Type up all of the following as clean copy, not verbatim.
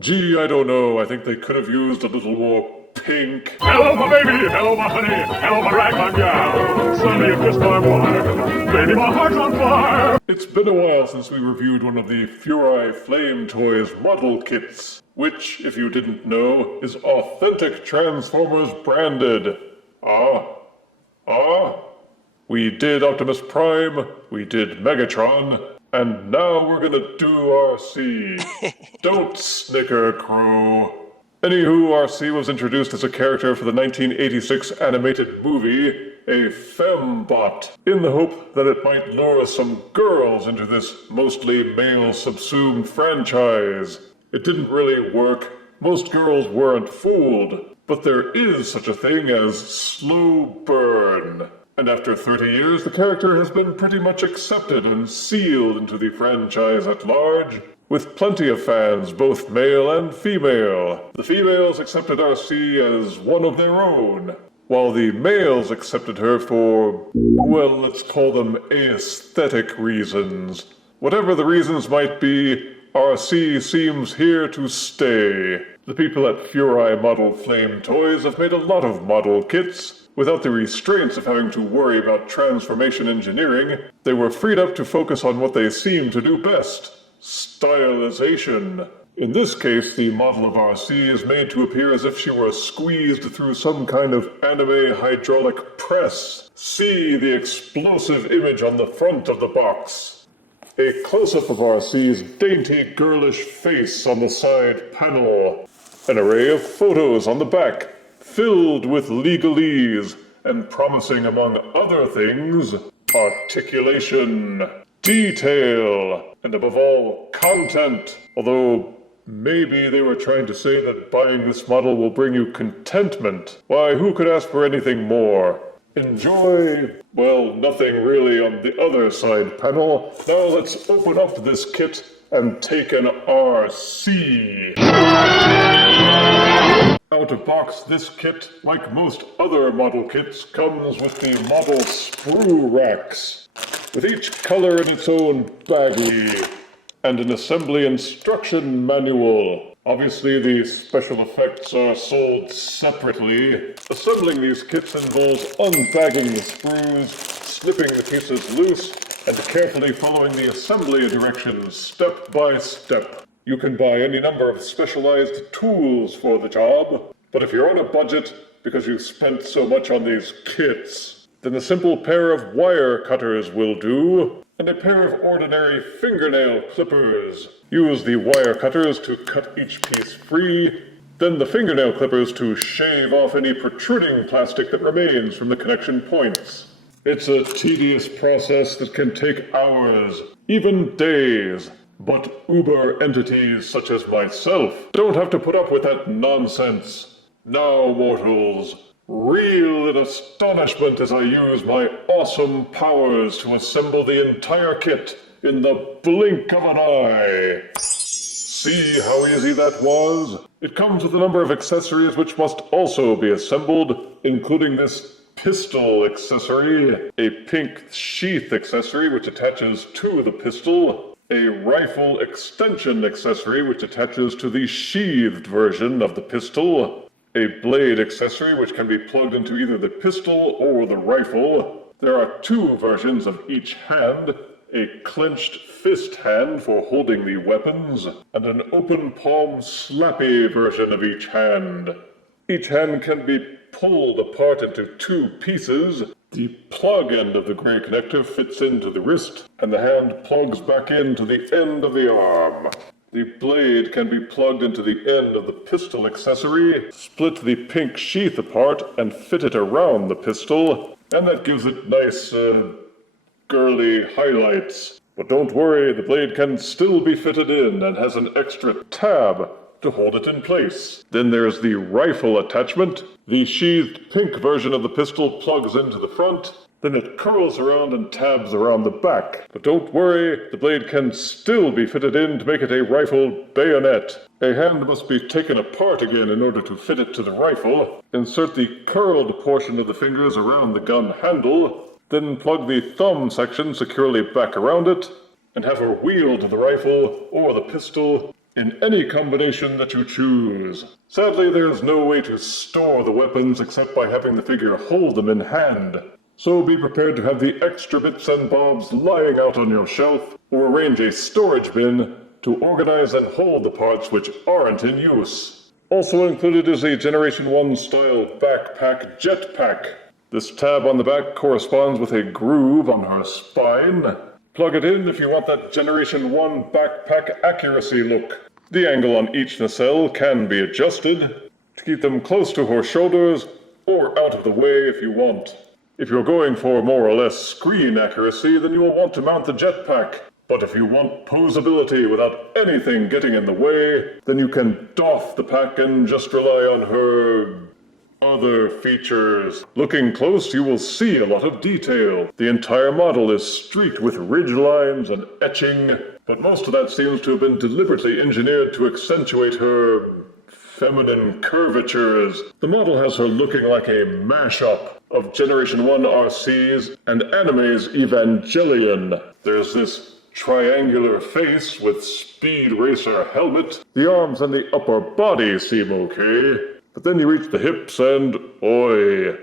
Gee, I don't know. I think they could have used a little more pink. Hello, my baby! Hello, my honey! Hello, my ragtime gal! Suddenly you kissed my wife! Baby, my heart's on fire! It's been a while since we reviewed one of the Furai Flame Toys model kits, which, if you didn't know, is authentic Transformers branded. We did Optimus Prime, we did Megatron, and now we're gonna do Arcee. Don't snicker, Crow. Anywho, Arcee was introduced as a character for the 1986 animated movie, a Fem-bot, in the hope that it might lure some girls into this mostly male-subsumed franchise. It didn't really work. Most girls weren't fooled, but there is such a thing as slow burn. And after 30 years, the character has been pretty much accepted and sealed into the franchise at large, with plenty of fans, both male and female. The females accepted Arcee as one of their own, while the males accepted her for, well, let's call them aesthetic reasons. Whatever the reasons might be, Arcee seems here to stay. The people at Furai Model Flame Toys have made a lot of model kits. Without the restraints of having to worry about transformation engineering, they were freed up to focus on what they seem to do best: stylization. In this case, the model of Arcee is made to appear as if she were squeezed through some kind of anime hydraulic press. See the explosive image on the front of the box. A close-up of Arcee's dainty, girlish face on the side panel. An array of photos on the back, filled with legalese, and promising, among other things, articulation, detail, and above all, content. Although, maybe they were trying to say that buying this model will bring you contentment. Why, who could ask for anything more? Enjoy, well, nothing really on the other side panel. Now let's open up this kit and take an Arcee. Out of box, this kit, like most other model kits, comes with the model sprue racks, with each color in its own baggie, and an assembly instruction manual. Obviously, the special effects are sold separately. Assembling these kits involves unbagging the sprues, snipping the pieces loose, and carefully following the assembly directions step by step. You can buy any number of specialized tools for the job, but if you're on a budget because you spent so much on these kits, then a simple pair of wire cutters will do, and a pair of ordinary fingernail clippers. Use the wire cutters to cut each piece free, then the fingernail clippers to shave off any protruding plastic that remains from the connection points. It's a tedious process that can take hours, even days. But uber entities such as myself don't have to put up with that nonsense. Now, mortals, reel in astonishment as I use my awesome powers to assemble the entire kit in the blink of an eye. See how easy that was? It comes with a number of accessories which must also be assembled, including this pistol accessory, a pink sheath accessory which attaches to the pistol, a rifle extension accessory which attaches to the sheathed version of the pistol, a blade accessory which can be plugged into either the pistol or the rifle. There are two versions of each hand, a clenched fist hand for holding the weapons, and an open palm slappy version of each hand. Each hand can be pulled apart into two pieces. The plug end of the gray connector fits into the wrist, and the hand plugs back into the end of the arm. The blade can be plugged into the end of the pistol accessory, split the pink sheath apart, and fit it around the pistol, and that gives it nice, girly highlights. But don't worry, the blade can still be fitted in and has an extra tab to hold it in place. Then there's the rifle attachment. The sheathed pink version of the pistol plugs into the front, then it curls around and tabs around the back. But don't worry, the blade can still be fitted in to make it a rifle bayonet. A hand must be taken apart again in order to fit it to the rifle. Insert the curled portion of the fingers around the gun handle, then plug the thumb section securely back around it, and have her wield the rifle or the pistol in any combination that you choose. Sadly, there's no way to store the weapons except by having the figure hold them in hand. So be prepared to have the extra bits and bobs lying out on your shelf, or arrange a storage bin to organize and hold the parts which aren't in use. Also included is a Generation 1 style backpack jetpack. This tab on the back corresponds with a groove on her spine. Plug it in if you want that Generation 1 backpack accuracy look. The angle on each nacelle can be adjusted to keep them close to her shoulders or out of the way if you want. If you're going for more or less screen accuracy, then you will want to mount the jetpack. But if you want posability without anything getting in the way, then you can doff the pack and just rely on her other features. Looking close, you will see a lot of detail. The entire model is streaked with ridge lines and etching, but most of that seems to have been deliberately engineered to accentuate her feminine curvatures. The model has her looking like a mashup of Generation 1 Arcee's and anime's Evangelion. There's this triangular face with Speed Racer helmet. The arms and the upper body seem okay, but then you reach the hips and, oi,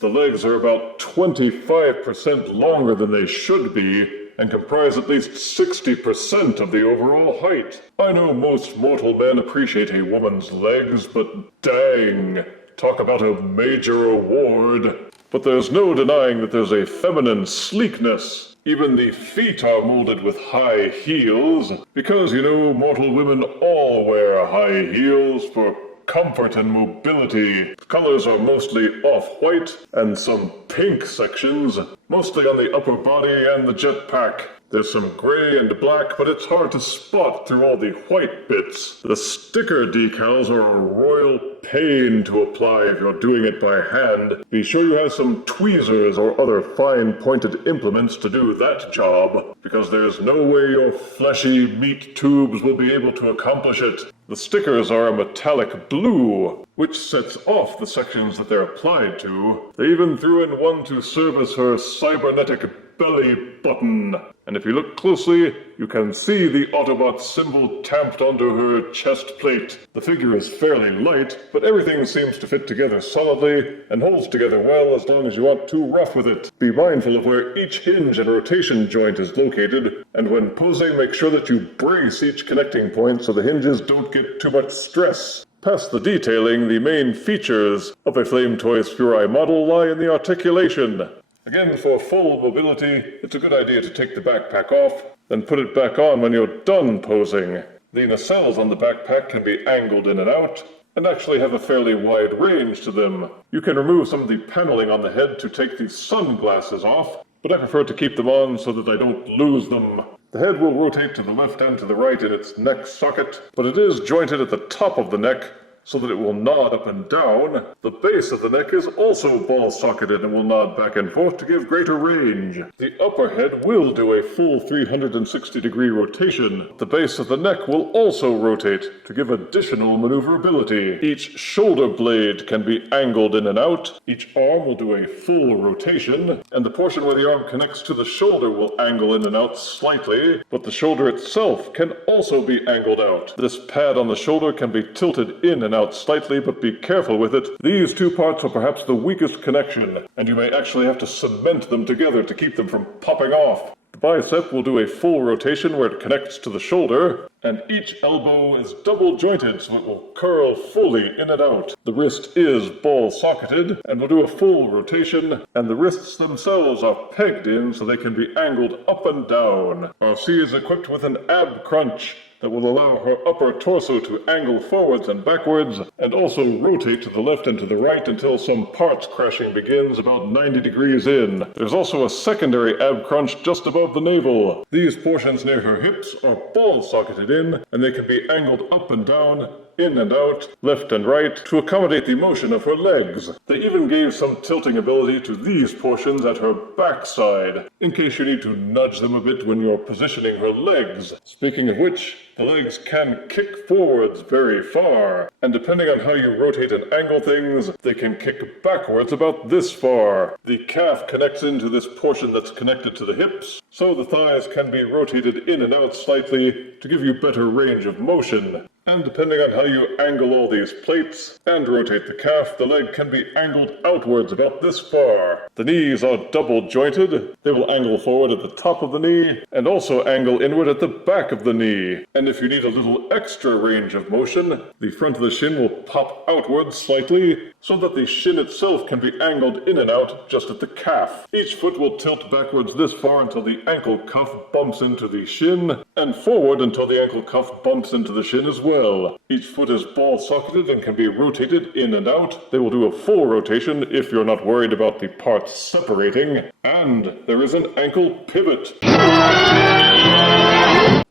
the legs are about 25% longer than they should be and comprise at least 60% of the overall height. I know most mortal men appreciate a woman's legs, but dang, talk about a major award. But there's no denying that there's a feminine sleekness. Even the feet are molded with high heels, because, you know, mortal women all wear high heels for comfort and mobility. Colors are mostly off-white and some pink sections, mostly on the upper body and the jetpack. There's some gray and black, but it's hard to spot through all the white bits. The sticker decals are a royal pain to apply if you're doing it by hand. Be sure you have some tweezers or other fine pointed implements to do that job, because there's no way your fleshy meat tubes will be able to accomplish it. The stickers are a metallic blue, which sets off the sections that they're applied to. They even threw in one to serve as her cybernetic belly button. And if you look closely, you can see the Autobot symbol tamped onto her chest plate. The figure is fairly light, but everything seems to fit together solidly and holds together well as long as you aren't too rough with it. Be mindful of where each hinge and rotation joint is located, and when posing, make sure that you brace each connecting point so the hinges don't get too much stress. Past the detailing, the main features of a Flame Toys Furai model lie in the articulation. Again, for full mobility, it's a good idea to take the backpack off, then put it back on when you're done posing. The nacelles on the backpack can be angled in and out, and actually have a fairly wide range to them. You can remove some of the paneling on the head to take the sunglasses off, but I prefer to keep them on so that I don't lose them. The head will rotate to the left and to the right in its neck socket, but it is jointed at the top of the neck, so that it will nod up and down. The base of the neck is also ball-socketed and will nod back and forth to give greater range. The upper head will do a full 360-degree rotation. The base of the neck will also rotate to give additional maneuverability. Each shoulder blade can be angled in and out. Each arm will do a full rotation, and the portion where the arm connects to the shoulder will angle in and out slightly, but the shoulder itself can also be angled out. This pad on the shoulder can be tilted in and out slightly, but be careful with it. These two parts are perhaps the weakest connection, and you may actually have to cement them together to keep them from popping off. The bicep will do a full rotation where it connects to the shoulder, and each elbow is double jointed so it will curl fully in and out. The wrist is ball socketed and will do a full rotation, and the wrists themselves are pegged in so they can be angled up and down. Arcee is equipped with an ab crunch that will allow her upper torso to angle forwards and backwards, and also rotate to the left and to the right until some parts crashing begins about 90 degrees in. There's also a secondary ab crunch just above the navel. These portions near her hips are ball-socketed in, and they can be angled up and down in and out, left and right, to accommodate the motion of her legs. They even gave some tilting ability to these portions at her backside, in case you need to nudge them a bit when you're positioning her legs. Speaking of which, the legs can kick forwards very far, and depending on how you rotate and angle things, they can kick backwards about this far. The calf connects into this portion that's connected to the hips, so the thighs can be rotated in and out slightly to give you better range of motion. And depending on how you angle all these plates and rotate the calf, the leg can be angled outwards about this far. The knees are double jointed. They will angle forward at the top of the knee and also angle inward at the back of the knee. And if you need a little extra range of motion, the front of the shin will pop outwards slightly so that the shin itself can be angled in and out just at the calf. Each foot will tilt backwards this far until the ankle cuff bumps into the shin, and forward until the ankle cuff bumps into the shin as well. Each foot is ball-socketed and can be rotated in and out. They will do a full rotation if you're not worried about the parts separating. And there is an ankle pivot.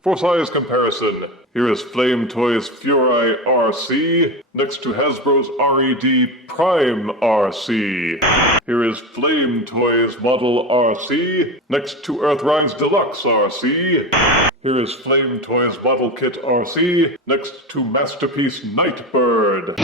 For size comparison, here is Flame Toys Furai Arcee next to Hasbro's RED Prime Arcee. Here is Flame Toys Model Arcee next to Earthride's Deluxe Arcee. Here is Flame Toys Model Kit Arcee next to Masterpiece Nightbird.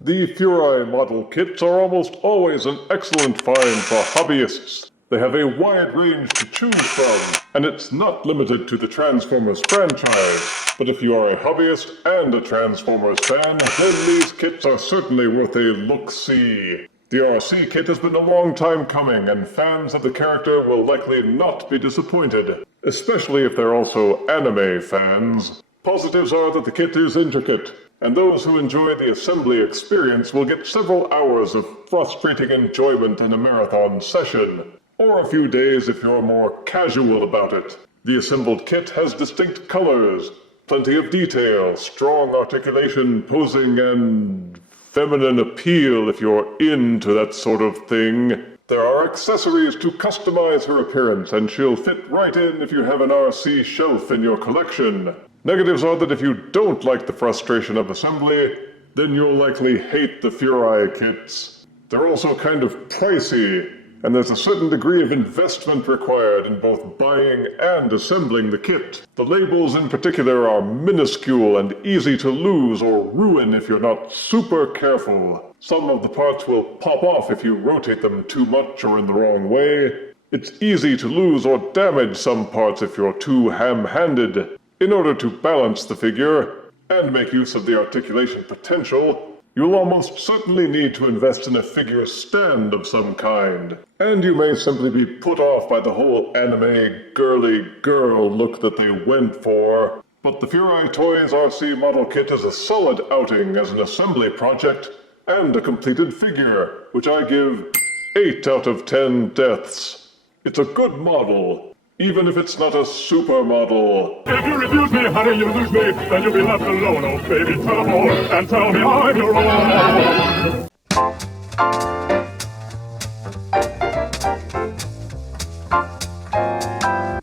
The Furai model kits are almost always an excellent find for hobbyists. They have a wide range to choose from, and it's not limited to the Transformers franchise. But if you are a hobbyist and a Transformers fan, then these kits are certainly worth a look-see. The Arcee kit has been a long time coming, and fans of the character will likely not be disappointed, especially if they're also anime fans. Positives are that the kit is intricate, and those who enjoy the assembly experience will get several hours of frustrating enjoyment in a marathon session, or a few days if you're more casual about it. The assembled kit has distinct colors, plenty of detail, strong articulation, posing, and feminine appeal if you're into that sort of thing. There are accessories to customize her appearance, and she'll fit right in if you have an Arcee shelf in your collection. Negatives are that if you don't like the frustration of assembly, then you'll likely hate the Furai kits. They're also kind of pricey, and there's a certain degree of investment required in both buying and assembling the kit. The labels in particular are minuscule and easy to lose or ruin if you're not super careful. Some of the parts will pop off if you rotate them too much or in the wrong way. It's easy to lose or damage some parts if you're too ham-handed. In order to balance the figure and make use of the articulation potential, you'll almost certainly need to invest in a figure stand of some kind. And you may simply be put off by the whole anime girly girl look that they went for. But the Furai Toys Arcee model kit is a solid outing as an assembly project and a completed figure, which I give 8 out of 10 deaths. It's a good model, even if it's not a supermodel. If you refuse me, honey, you lose me, then you'll be left alone. Oh, baby, tell more and tell me I'm your own.